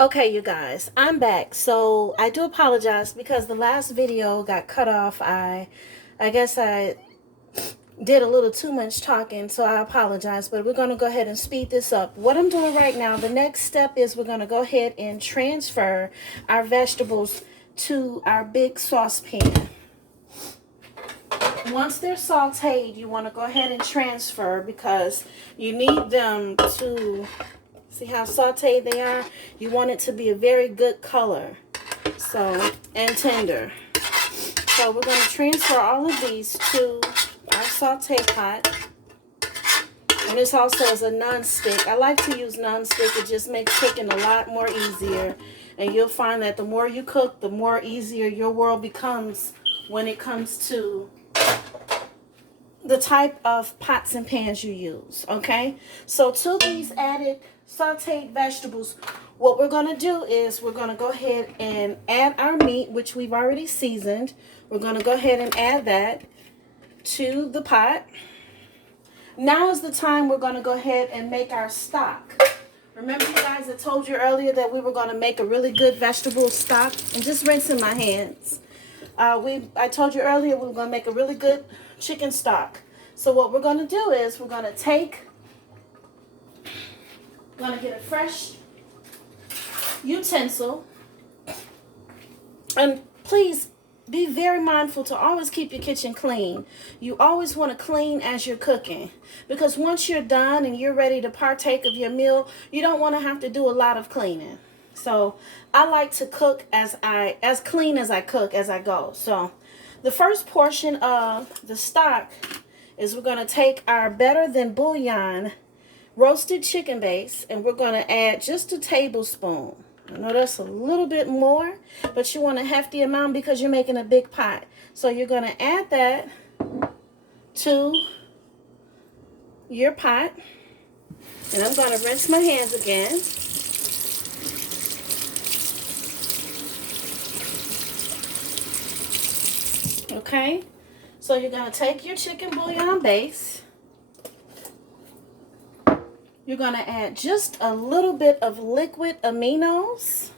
Okay, you guys, I'm back. So I do apologize because the last video got cut off. I guess I did a little too much talking, so I apologize. But we're going to go ahead and speed this up. What I'm doing right now, the next step is we're going to go ahead and transfer our vegetables to our big saucepan. Once they're sauteed, you want to go ahead and transfer because you need them to see how sauteed they are. You want it to be a very good color, so, and tender. So we're going to transfer all of these to our saute pot. And this also is a non-stick. I like to use non-stick. It just makes cooking a lot more easier. And you'll find that the more you cook, the more easier your world becomes when it comes to the type of pots and pans you use. Okay, so to these added sauteed vegetables, what we're going to do is we're going to go ahead and add our meat, which we've already seasoned. We're going to go ahead and add that to the pot. Now is the time we're going to go ahead and make our stock. Remember, you guys, I told you earlier that we were going to make a really good vegetable stock. I'm just rinsing my hands. I told you earlier we were going to make a really good chicken stock. So what we're going to do is we're going to get a fresh utensil. And please be very mindful to always keep your kitchen clean. You always want to clean as you're cooking, because once you're done and you're ready to partake of your meal, you don't want to have to do a lot of cleaning. So I like to cook as clean as I cook as I go. So the first portion of the stock is we're going to take our Better Than Bouillon roasted chicken base, and we're going to add just a tablespoon. I know that's a little bit more, but you want a hefty amount because you're making a big pot. So you're going to add that to your pot. And I'm going to rinse my hands again. Okay, so you're going to take your chicken bouillon base. You're going to add just a little bit of liquid aminos.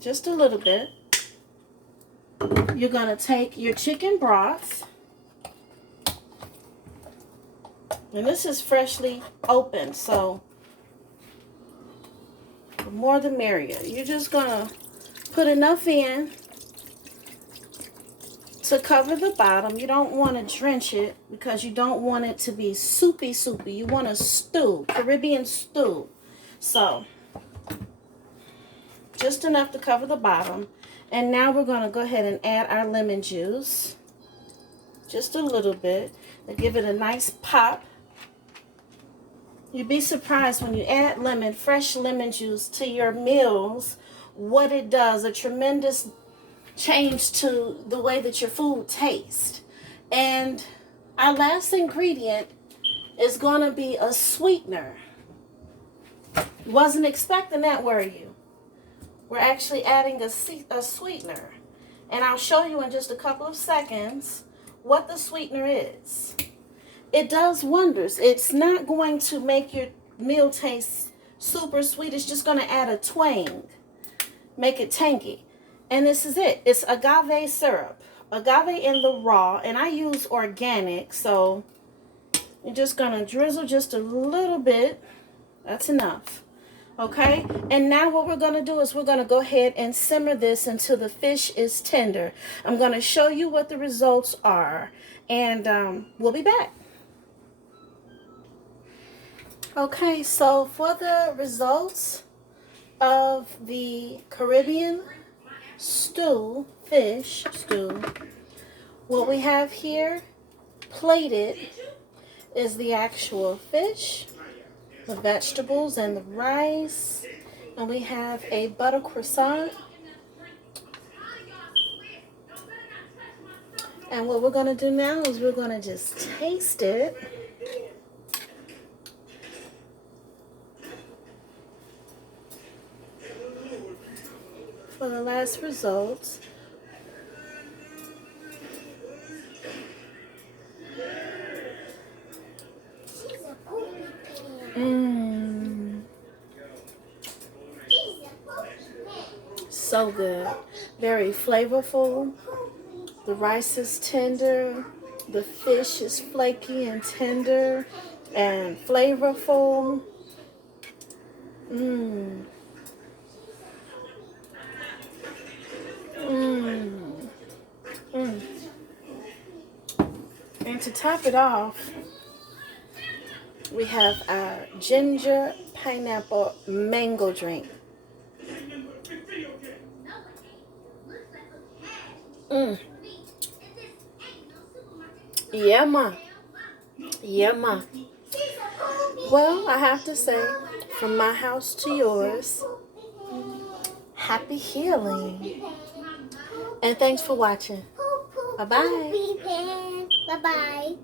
Just a little bit. You're going to take your chicken broth. And this is freshly opened, so the more the merrier. You're just going to put enough in to cover the bottom. You don't want to drench it because you don't want it to be soupy. You want a stew, Caribbean stew. So just enough to cover the bottom. And now we're going to go ahead and add our lemon juice. Just a little bit to give it a nice pop. You'd be surprised when you add fresh lemon juice to your meals, what it does, a tremendous change to the way that your food tastes. And our last ingredient is going to be a sweetener. Wasn't expecting that, were you? We're actually adding a sweetener. And I'll show you in just a couple of seconds what the sweetener is. It does wonders. It's not going to make your meal taste super sweet. It's just going to add a twang, make it tangy. And this is it. It's agave syrup. Agave in the raw. And I use organic. So you're just going to drizzle just a little bit. That's enough. Okay? And now what we're going to do is we're going to go ahead and simmer this until the fish is tender. I'm going to show you what the results are. And we'll be back. Okay, so for the results of the Caribbean fish stew, what we have here plated is the actual fish, the vegetables, and the rice. And we have a butter croissant. And what we're going to do now is we're going to just taste it. For the last results. So good. Very flavorful. The rice is tender. The fish is flaky and tender and flavorful. Mmm. Mmm. Mmm. And to top it off, we have our ginger pineapple mango drink. Mmm. Yeah, ma. Yeah, ma. Well, I have to say, from my house to yours, happy healing. And thanks for watching. Bye-bye. Bye-bye.